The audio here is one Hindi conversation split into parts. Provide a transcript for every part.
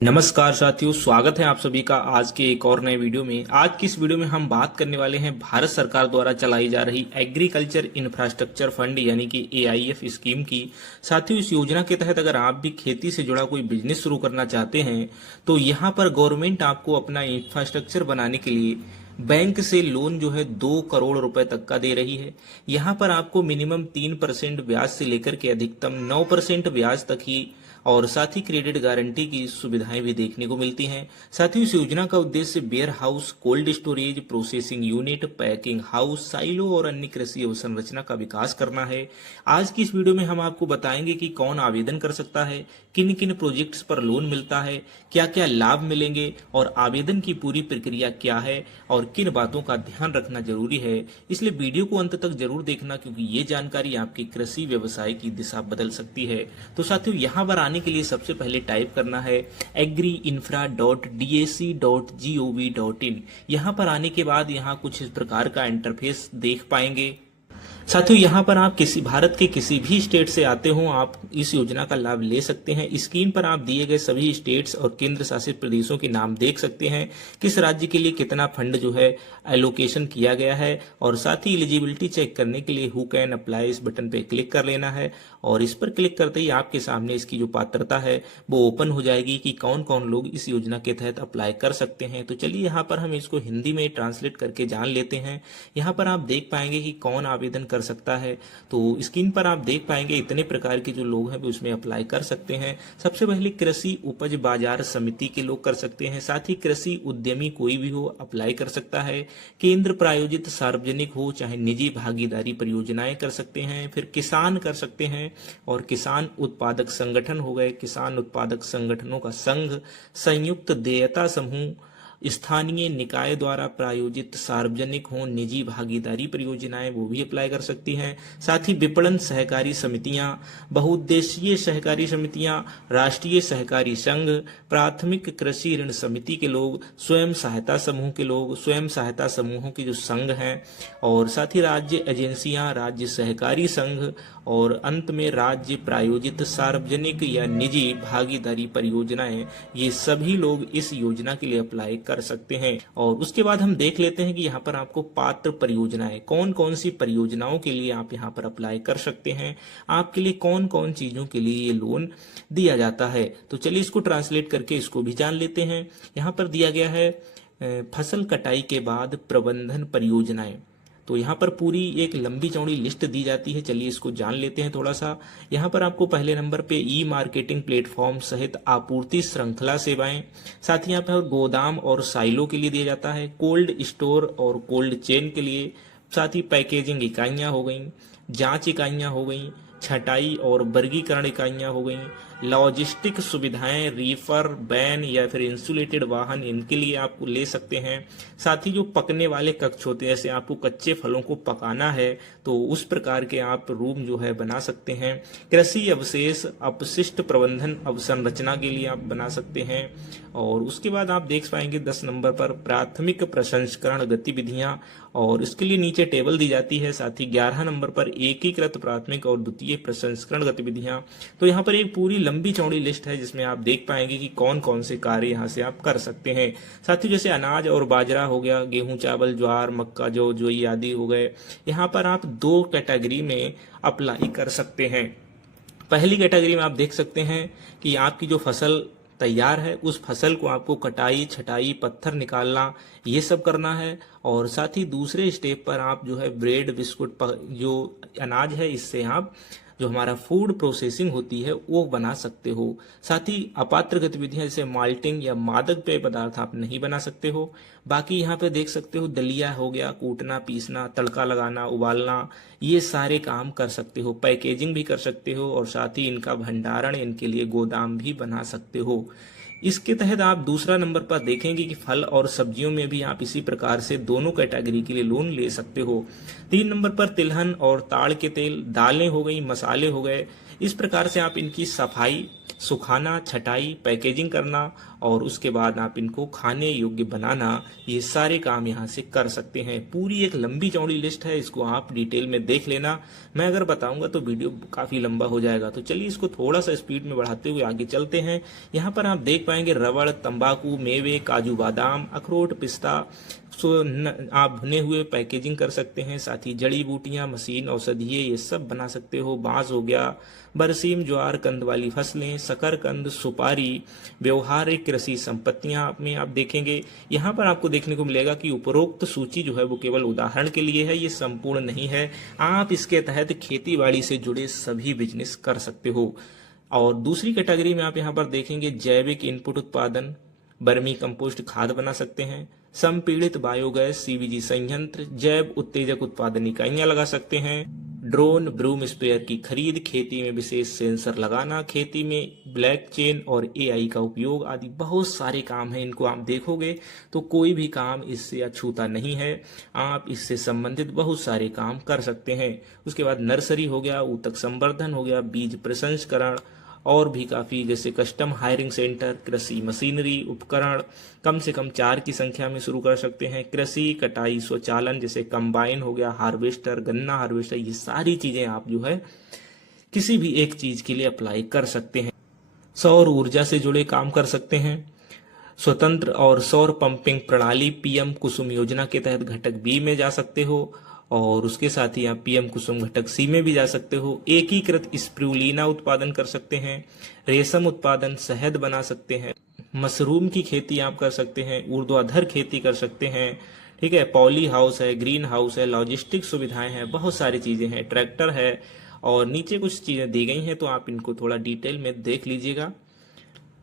नमस्कार साथियों, स्वागत है आप सभी का आज के एक और नए वीडियो में। आज की इस वीडियो में हम बात करने वाले हैं भारत सरकार द्वारा चलाई जा रही एग्रीकल्चर इंफ्रास्ट्रक्चर फंड यानी कि एआईएफ स्कीम की। साथियों, इस योजना के तहत अगर आप भी खेती से जुड़ा कोई बिजनेस शुरू करना चाहते हैं तो यहाँ पर गवर्नमेंट आपको अपना इंफ्रास्ट्रक्चर बनाने के लिए बैंक से लोन जो है 2 करोड़ रुपए तक का दे रही है। यहाँ पर आपको मिनिमम 3% ब्याज से लेकर के अधिकतम 9% ब्याज तक ही और साथ ही क्रेडिट गारंटी की सुविधाएं भी देखने को मिलती हैं। साथ ही इस योजना का उद्देश्य warehouse, cold storage, processing unit, packing house, silo और अन्य कृषि अवसंरचना का विकास करना है। आज की इस वीडियो में हम आपको बताएंगे कि कौन आवेदन कर सकता है, किन किन प्रोजेक्ट्स पर लोन मिलता है, क्या क्या लाभ मिलेंगे और आवेदन की पूरी प्रक्रिया क्या है और किन बातों का ध्यान रखना जरूरी है। इसलिए वीडियो को अंत तक जरूर देखना, क्योंकि ये जानकारी आपके कृषि व्यवसाय की दिशा बदल सकती है। तो साथियों, यहाँ पर आने के लिए सबसे पहले टाइप करना है agriinfra.dac.gov.in। यहाँ पर आने के बाद यहाँ कुछ इस प्रकार का इंटरफेस देख पाएंगे। साथियों, यहाँ पर आप भारत के किसी भी स्टेट से आते हो, आप इस योजना का लाभ ले सकते हैं। स्क्रीन पर आप दिए गए सभी स्टेट्स और केंद्र शासित प्रदेशों के नाम देख सकते हैं, किस राज्य के लिए कितना फंड जो है एलोकेशन किया गया है। और साथ ही एलिजिबिलिटी चेक करने के लिए हु कैन अप्लाई, इस बटन पे क्लिक कर लेना है और इस पर क्लिक करते ही आपके सामने इसकी जो पात्रता है वो ओपन हो जाएगी कि कौन कौन लोग इस योजना के तहत अप्लाई कर सकते हैं। तो चलिए यहाँ पर हम इसको हिंदी में ट्रांसलेट करके जान लेते हैं। यहाँ पर आप देख पाएंगे कि कौन आवेदन कर सकता है। तो स्क्रीन पर आप देख पाएंगे इतने प्रकार के जो लोग हैं वो उसमें अप्लाई कर सकते हैं। सबसे पहले कृषि उपज बाजार समिति के लोग कर सकते हैं। साथ ही कृषि उद्यमी कोई भी हो अप्लाई कर सकता है। केंद्र प्रायोजित सार्वजनिक हो चाहे निजी भागीदारी परियोजनाएं कर सकते हैं। फिर किसान कर सकते हैं और किसान उत्पादक संगठन हो गए, किसान उत्पादक संगठनों का संघ, संयुक्त देयता समूह, स्थानीय निकाय द्वारा प्रायोजित सार्वजनिक हो निजी भागीदारी परियोजनाएं वो भी अप्लाई कर सकती हैं। साथ ही विपणन सहकारी समितियां, बहुउद्देशीय सहकारी समितियां, राष्ट्रीय सहकारी संघ, प्राथमिक कृषि ऋण समिति के लोग, स्वयं सहायता समूह के लोग, स्वयं सहायता समूहों के जो संघ हैं, और साथ ही राज्य एजेंसियां, राज्य सहकारी संघ, और अंत में राज्य प्रायोजित सार्वजनिक या निजी भागीदारी परियोजनाएं, ये सभी लोग इस योजना के लिए अप्लाई कर सकते हैं। और उसके बाद हम देख लेते हैं कि यहाँ पर आपको पात्र परियोजनाएं, कौन कौन सी परियोजनाओं के लिए आप यहाँ पर अप्लाई कर सकते हैं, आपके लिए कौन कौन चीजों के लिए ये लोन दिया जाता है। तो चलिए इसको ट्रांसलेट करके इसको भी जान लेते हैं। यहाँ पर दिया गया है फसल कटाई के बाद प्रबंधन परियोजनाएं। तो यहाँ पर पूरी एक लंबी चौड़ी लिस्ट दी जाती है। चलिए इसको जान लेते हैं थोड़ा सा। यहाँ पर आपको पहले नंबर पे ई मार्केटिंग प्लेटफॉर्म सहित आपूर्ति श्रृंखला सेवाएं, साथ ही यहाँ पर गोदाम और साइलो के लिए दिया जाता है, कोल्ड स्टोर और कोल्ड चेन के लिए, साथ ही पैकेजिंग इकाइयाँ हो गई, जांच इकाइयाँ हो गई, छटाई और वर्गीकरण इकाइयाँ हो गई, लॉजिस्टिक सुविधाएं, रीफर, वैन या फिर इंसुलेटेड वाहन, इनके लिए आप ले सकते हैं। साथ ही जो पकने वाले कक्ष होते हैं, जैसे आपको कच्चे फलों को पकाना है तो उस प्रकार के आप रूम जो है बना सकते हैं। कृषि अवशेष अपशिष्ट प्रबंधन अवसंरचना के लिए आप बना सकते हैं। और उसके बाद आप देख पाएंगे 10 नंबर पर प्राथमिक प्रसंस्करण गतिविधियां, और इसके लिए नीचे टेबल दी जाती है। साथ ही 11 नंबर पर एकीकृत प्राथमिक और द्वितीय प्रसंस्करण गतिविधियां। तो यहाँ पर एक पूरी लंबी चौड़ी लिस्ट है जिसमें आप देख पाएंगे कि कौन कौन से कार्य यहाँ से आप कर सकते हैं। साथ ही जैसे अनाज और बाजरा हो गया, गेहूं, चावल, ज्वार, मक्का, जौ, जोई आदि हो गए। यहाँ पर आप 2 कैटेगरी में अप्लाई कर सकते हैं। पहली कैटेगरी में आप देख सकते हैं कि आपकी जो फसल तैयार है उस फसल को आपको कटाई, छटाई, पत्थर निकालना, ये सब करना है। और साथ ही दूसरे स्टेप पर आप जो है ब्रेड, बिस्कुट, जो अनाज है इससे आप जो हमारा फूड प्रोसेसिंग होती है वो बना सकते हो। साथ ही अपात्र गतिविधियां जैसे माल्टिंग या मादक पेय पदार्थ आप नहीं बना सकते हो। बाकी यहाँ पे देख सकते हो दलिया हो गया, कूटना, पीसना, तड़का लगाना, उबालना, ये सारे काम कर सकते हो। पैकेजिंग भी कर सकते हो और साथ ही इनका भंडारण, इनके लिए गोदाम भी बना सकते हो। इसके तहत आप दूसरा नंबर पर देखेंगे कि फल और सब्जियों में भी आप इसी प्रकार से दोनों कैटेगरी के लिए लोन ले सकते हो। 3 नंबर पर तिलहन और ताड़ के तेल, दालें हो गई, मसाले हो गए, इस प्रकार से आप इनकी सफाई सुखाना, छटाई, पैकेजिंग करना और उसके बाद आप इनको खाने योग्य बनाना, ये सारे काम यहाँ से कर सकते हैं। पूरी एक लंबी चौड़ी लिस्ट है, इसको आप डिटेल में देख लेना। मैं अगर बताऊंगा तो वीडियो काफी लंबा हो जाएगा, तो चलिए इसको थोड़ा सा स्पीड में बढ़ाते हुए आगे चलते हैं। यहाँ पर आप देख पाएंगे रबड़, तंबाकू, मेवे, काजू बादाम, अखरोट, पिस्ता, आप भुने हुए पैकेजिंग कर सकते हैं। साथ ही जड़ी बूटियां, मशीन, औषधिये, ये सब बना सकते हो। बांस हो गया, बरसीम, ज्वार, कंद वाली फसलें, शकरकंद, सुपारी, व्यवहारिक कृषि संपत्तियां में आप देखेंगे। यहाँ पर आपको देखने को मिलेगा कि उपरोक्त सूची जो है वो केवल उदाहरण के लिए है, ये संपूर्ण नहीं है। आप इसके तहत खेती बाड़ी से जुड़े सभी बिजनेस कर सकते हो। और दूसरी कैटेगरी में आप यहाँ पर देखेंगे जैविक इनपुट उत्पादन, बर्मी कंपोस्ट खाद बना सकते हैं, संपीड़ित बायोगैस, सीवीजी संयंत्र, जैव उत्तेजक उत्पादन इकाइयां लगा सकते हैं, ड्रोन, ब्रूम स्प्रेयर की खरीद, खेती में विशेष सेंसर लगाना, खेती में ब्लॉकचेन और एआई का उपयोग आदि बहुत सारे काम हैं। इनको आप देखोगे तो कोई भी काम इससे अछूता नहीं है। आप इससे संबंधित बहुत सारे काम कर सकते हैं। उसके बाद नर्सरी हो गया, ऊतक संवर्धन हो गया, बीज प्रसंस्करण और भी काफी, जैसे कस्टम हायरिंग सेंटर, कृषि मशीनरी उपकरण कम से कम 4 की संख्या में शुरू कर सकते हैं। कृषि कटाई स्वचालन, जैसे कंबाइन हो गया, हार्वेस्टर, गन्ना हार्वेस्टर, ये सारी चीजें आप जो है किसी भी एक चीज के लिए अप्लाई कर सकते हैं। सौर ऊर्जा से जुड़े काम कर सकते हैं। स्वतंत्र और सौर पंपिंग प्रणाली पीएम कुसुम योजना के तहत घटक बी में जा सकते हो और उसके साथ ही आप पीएम कुसुम घटक सी में भी जा सकते हो। एकीकृत स्प्रूलिना उत्पादन कर सकते हैं, रेशम उत्पादन, शहद बना सकते हैं, मशरूम की खेती आप कर सकते हैं, ऊर्ध्वाधर खेती कर सकते हैं, ठीक है, पॉली हाउस है, ग्रीन हाउस है, लॉजिस्टिक सुविधाएं हैं, बहुत सारी चीजें हैं, ट्रैक्टर है और नीचे कुछ चीजें दी गई हैं, तो आप इनको थोड़ा डिटेल में देख लीजिएगा।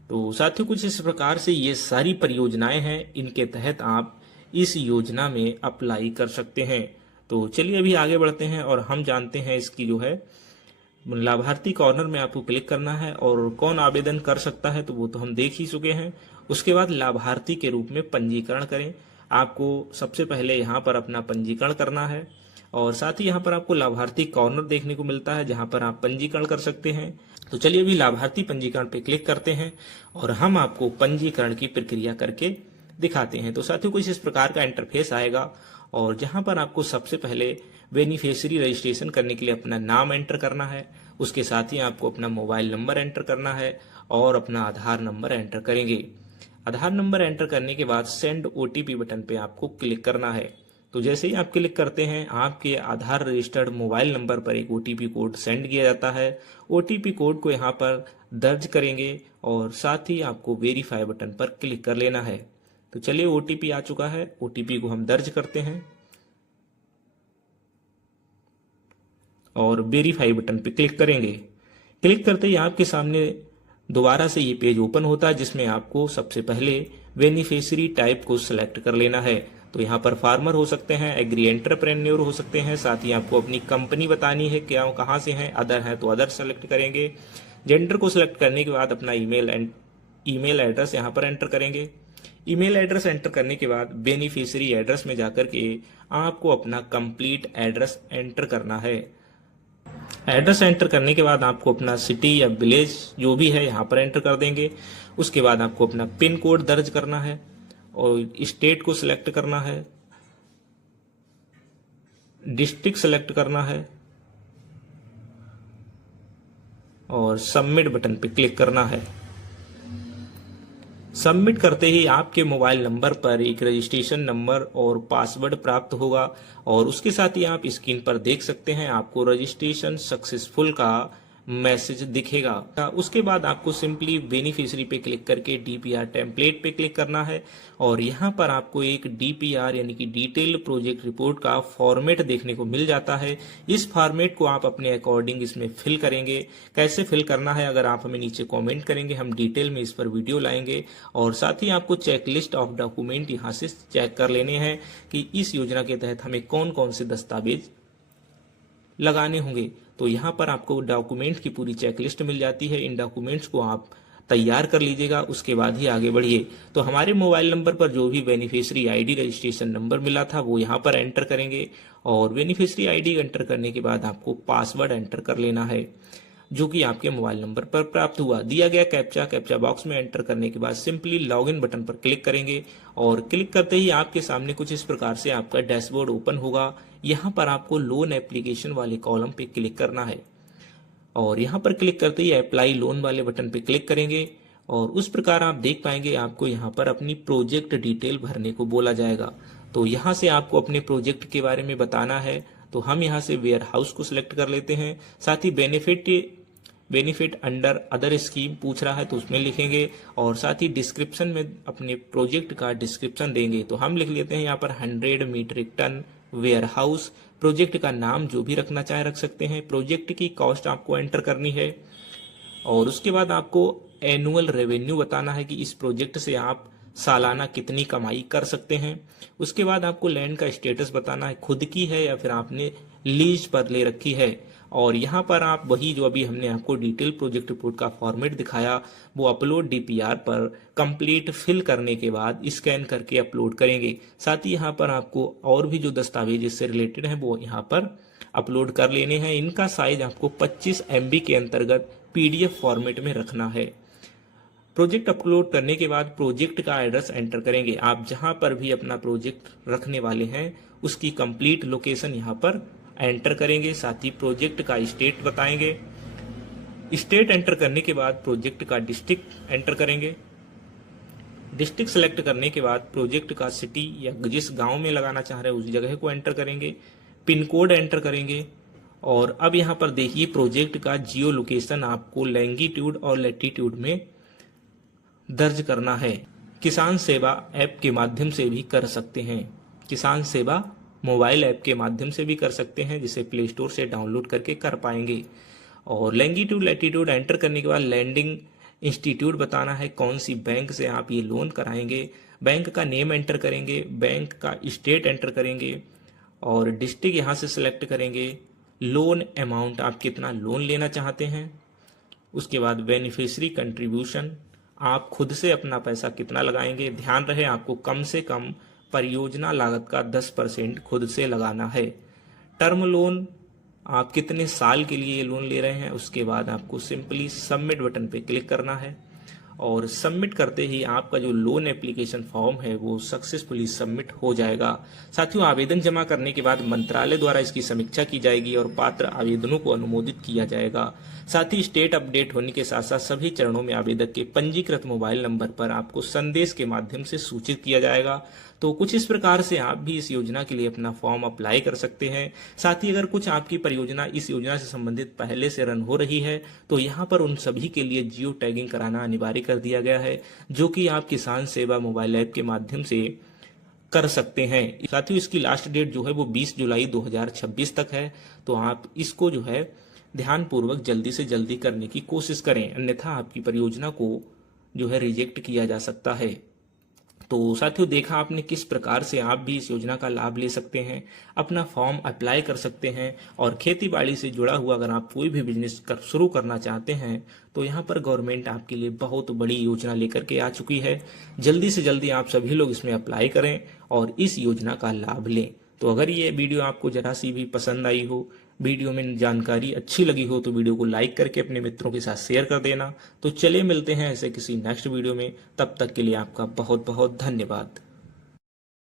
तो साथियों कुछ इस प्रकार से ये सारी परियोजनाएं हैं, इनके तहत आप इस योजना में अप्लाई कर सकते हैं। तो चलिए अभी आगे बढ़ते हैं और हम जानते हैं इसकी जो है लाभार्थी कॉर्नर में आपको क्लिक करना है और कौन आवेदन कर सकता है तो वो तो हम देख ही चुके हैं। उसके बाद लाभार्थी के रूप में पंजीकरण करें। आपको सबसे पहले यहाँ पर अपना पंजीकरण करना है और साथ ही यहाँ पर आपको लाभार्थी कॉर्नर देखने को मिलता है जहाँ पर आप पंजीकरण कर सकते हैं। तो चलिए अभी लाभार्थी पंजीकरण पे क्लिक करते हैं और हम आपको पंजीकरण की प्रक्रिया करके दिखाते हैं। तो साथियों कुछ इस प्रकार का इंटरफेस आएगा और जहां पर आपको सबसे पहले बेनिफिशियरी रजिस्ट्रेशन करने के लिए अपना नाम एंटर करना है, उसके साथ ही आपको अपना मोबाइल नंबर एंटर करना है और अपना आधार नंबर एंटर करेंगे। आधार नंबर एंटर करने के बाद सेंड ओटीपी बटन पे आपको क्लिक करना है। तो जैसे ही आप क्लिक करते हैं आपके आधार रजिस्टर्ड मोबाइल नंबर पर एक ओटीपी कोड सेंड किया जाता है। ओटीपी कोड को यहाँ पर दर्ज करेंगे और साथ ही आपको वेरीफाई बटन पर क्लिक कर लेना है। तो चलिए ओटीपी आ चुका है, ओटीपी को हम दर्ज करते हैं और वेरीफाई बटन पे क्लिक करेंगे। क्लिक करते ही आपके सामने दोबारा से ये पेज ओपन होता है जिसमें आपको सबसे पहले बेनिफिशियरी टाइप को सिलेक्ट कर लेना है। तो यहाँ पर फार्मर हो सकते हैं, एग्री एंटरप्रेन्योर हो सकते हैं, साथ ही आपको अपनी कंपनी बतानी है क्या कहाँ से हैं, अदर है तो अदर सेलेक्ट करेंगे। जेंडर को सिलेक्ट करने के बाद अपना ईमेल एड्रेस यहाँ पर एंटर करेंगे। ईमेल एड्रेस एंटर करने के बाद बेनिफिशियरी एड्रेस में जाकर के आपको अपना कंप्लीट एड्रेस एंटर करना है। एड्रेस एंटर करने के बाद आपको अपना सिटी या विलेज जो भी है यहाँ पर एंटर कर देंगे। उसके बाद आपको अपना पिन कोड दर्ज करना है और स्टेट को सिलेक्ट करना है, डिस्ट्रिक्ट सेलेक्ट करना है और सबमिट बटन पे क्लिक करना है। सबमिट करते ही आपके मोबाइल नंबर पर एक रजिस्ट्रेशन नंबर और पासवर्ड प्राप्त होगा और उसके साथ ही आप स्क्रीन पर देख सकते हैं आपको रजिस्ट्रेशन सक्सेसफुल का मैसेज दिखेगा। उसके बाद आपको सिंपली बेनिफिशियरी पे क्लिक करके डीपीआर टेम्पलेट पे क्लिक करना है और यहाँ पर आपको एक डीपीआर यानी कि डिटेल प्रोजेक्ट रिपोर्ट का फॉर्मेट देखने को मिल जाता है। इस फॉर्मेट को आप अपने अकॉर्डिंग इसमें फिल करेंगे। कैसे फिल करना है अगर आप हमें नीचे कॉमेंट करेंगे, हम डिटेल में इस पर वीडियो लाएंगे और साथ ही आपको चेकलिस्ट ऑफ डॉक्यूमेंट यहाँ से चेक कर लेने हैं कि इस योजना के तहत हमें कौन कौन से दस्तावेज लगाने होंगे। तो यहाँ पर आपको डॉक्यूमेंट की पूरी चेकलिस्ट मिल जाती है। इन डॉक्यूमेंट्स को आप तैयार कर लीजिएगा, उसके बाद ही आगे बढ़िए। तो हमारे मोबाइल नंबर पर जो भी बेनिफिशियरी आईडी रजिस्ट्रेशन नंबर मिला था वो यहाँ पर एंटर करेंगे और बेनिफिशियरी आईडी एंटर करने के बाद आपको पासवर्ड एंटर कर लेना है। जो कि आपके मोबाइल नंबर पर प्राप्त हुआ। दिया गया कैप्चा बॉक्स में एंटर करने के बाद सिंपली लॉगिन बटन पर क्लिक करेंगे और क्लिक करते ही आपके सामने कुछ इस प्रकार से आपका डैशबोर्ड ओपन होगा। यहाँ पर आपको लोन एप्लीकेशन वाले कॉलम पे क्लिक करना है और यहाँ पर क्लिक करते ही अप्लाई लोन वाले बटन पे क्लिक करेंगे और उस प्रकार आप देख पाएंगे आपको यहाँ पर अपनी प्रोजेक्ट डिटेल भरने को बोला जाएगा। तो यहाँ से आपको अपने प्रोजेक्ट के बारे में बताना है, तो हम यहाँ से वेयर हाउस को सिलेक्ट कर लेते हैं। साथ ही बेनिफिट अंडर अदर स्कीम पूछ रहा है तो उसमें लिखेंगे और साथ ही डिस्क्रिप्शन में अपने प्रोजेक्ट का डिस्क्रिप्शन देंगे। तो हम लिख लेते हैं यहाँ पर 100 metric tonne warehouse. Project का नाम जो भी रखना चाहे रख सकते हैं। प्रोजेक्ट की कॉस्ट आपको एंटर करनी है और उसके बाद आपको एनुअल रेवेन्यू बताना है कि इस प्रोजेक्ट से आप सालाना कितनी कमाई कर सकते हैं। उसके बाद आपको लैंड का स्टेटस बताना है, खुद की है या फिर आपने लीज पर ले रखी है। और यहाँ पर आप वही जो अभी हमने आपको डिटेल प्रोजेक्ट रिपोर्ट का फॉर्मेट दिखाया वो अपलोड डीपीआर पर कंप्लीट फिल करने के बाद स्कैन करके अपलोड करेंगे। साथ ही यहाँ पर आपको और भी जो दस्तावेज इससे रिलेटेड हैं वो यहाँ पर अपलोड कर लेने हैं। इनका साइज आपको 25 MB के अंतर्गत PDF फॉर्मेट में रखना है। प्रोजेक्ट अपलोड करने के बाद प्रोजेक्ट का एड्रेस एंटर करेंगे। आप जहां पर भी अपना प्रोजेक्ट रखने वाले हैं उसकी कंप्लीट लोकेशन यहां पर एंटर करेंगे। साथ ही प्रोजेक्ट का स्टेट बताएंगे। स्टेट एंटर करने के बाद प्रोजेक्ट का डिस्ट्रिक्ट एंटर करेंगे। डिस्ट्रिक्ट सेलेक्ट करने के बाद प्रोजेक्ट का सिटी या जिस गांव में लगाना चाह रहे हैं उस जगह को एंटर करेंगे। पिन कोड एंटर करेंगे और अब यहाँ पर देखिए प्रोजेक्ट का जियो लोकेशन आपको लैंगिट्यूड और लैटिट्यूड में दर्ज करना है। किसान सेवा ऐप के माध्यम से भी कर सकते हैं। किसान सेवा मोबाइल ऐप के माध्यम से भी कर सकते हैं जिसे प्ले स्टोर से डाउनलोड करके कर पाएंगे। और लैंगिट्यूड लैटिट्यूड एंटर करने के बाद लैंडिंग इंस्टीट्यूट बताना है, कौन सी बैंक से आप ये लोन कराएंगे। बैंक का नेम एंटर करेंगे, बैंक का स्टेट एंटर करेंगे और डिस्ट्रिक्ट यहाँ से सिलेक्ट करेंगे। लोन अमाउंट आप कितना लोन लेना चाहते हैं। उसके बाद बेनिफिशियरी कंट्रीब्यूशन आप खुद से अपना पैसा कितना लगाएंगे। ध्यान रहे आपको कम से कम परियोजना लागत का 10% खुद से लगाना है। टर्म लोन आप कितने साल के लिए ये लोन ले रहे हैं। उसके बाद आपको सिंपली सबमिट बटन पे क्लिक करना है और सबमिट करते ही आपका जो लोन एप्लीकेशन फॉर्म है वो सक्सेसफुली सबमिट हो जाएगा। साथियों, आवेदन जमा करने के बाद मंत्रालय द्वारा इसकी समीक्षा की जाएगी और पात्र आवेदनों को अनुमोदित किया जाएगा। साथ ही स्टेट अपडेट होने के साथ साथ सभी चरणों में आवेदक के पंजीकृत मोबाइल नंबर पर आपको संदेश के माध्यम से सूचित किया जाएगा। तो कुछ इस प्रकार से आप भी इस योजना के लिए अपना फॉर्म अप्लाई कर सकते हैं। साथ ही अगर कुछ आपकी परियोजना इस योजना से संबंधित पहले से रन हो रही है तो यहाँ पर उन सभी के लिए जियो टैगिंग कराना अनिवार्य कर दिया गया है, जो कि आप किसान सेवा मोबाइल ऐप के माध्यम से कर सकते हैं। साथ ही इसकी लास्ट डेट जो है वो 20 जुलाई 2026 तक है। तो आप इसको जो है ध्यानपूर्वक जल्दी से जल्दी करने की कोशिश करें, अन्यथा आपकी परियोजना को जो है रिजेक्ट किया जा सकता है। तो साथियों, देखा आपने किस प्रकार से आप भी इस योजना का लाभ ले सकते हैं, अपना फॉर्म अप्लाई कर सकते हैं। और खेती बाड़ी से जुड़ा हुआ अगर आप कोई भी बिजनेस शुरू करना चाहते हैं तो यहाँ पर गवर्नमेंट आपके लिए बहुत बड़ी योजना लेकर के आ चुकी है। जल्दी से जल्दी आप सभी लोग इसमें अप्लाई करें और इस योजना का लाभ लें। तो अगर ये वीडियो आपको जरा सी भी पसंद आई हो, वीडियो में जानकारी अच्छी लगी हो तो वीडियो को लाइक करके अपने मित्रों के साथ शेयर कर देना। तो चलिए मिलते हैं ऐसे किसी नेक्स्ट वीडियो में, तब तक के लिए आपका बहुत बहुत धन्यवाद।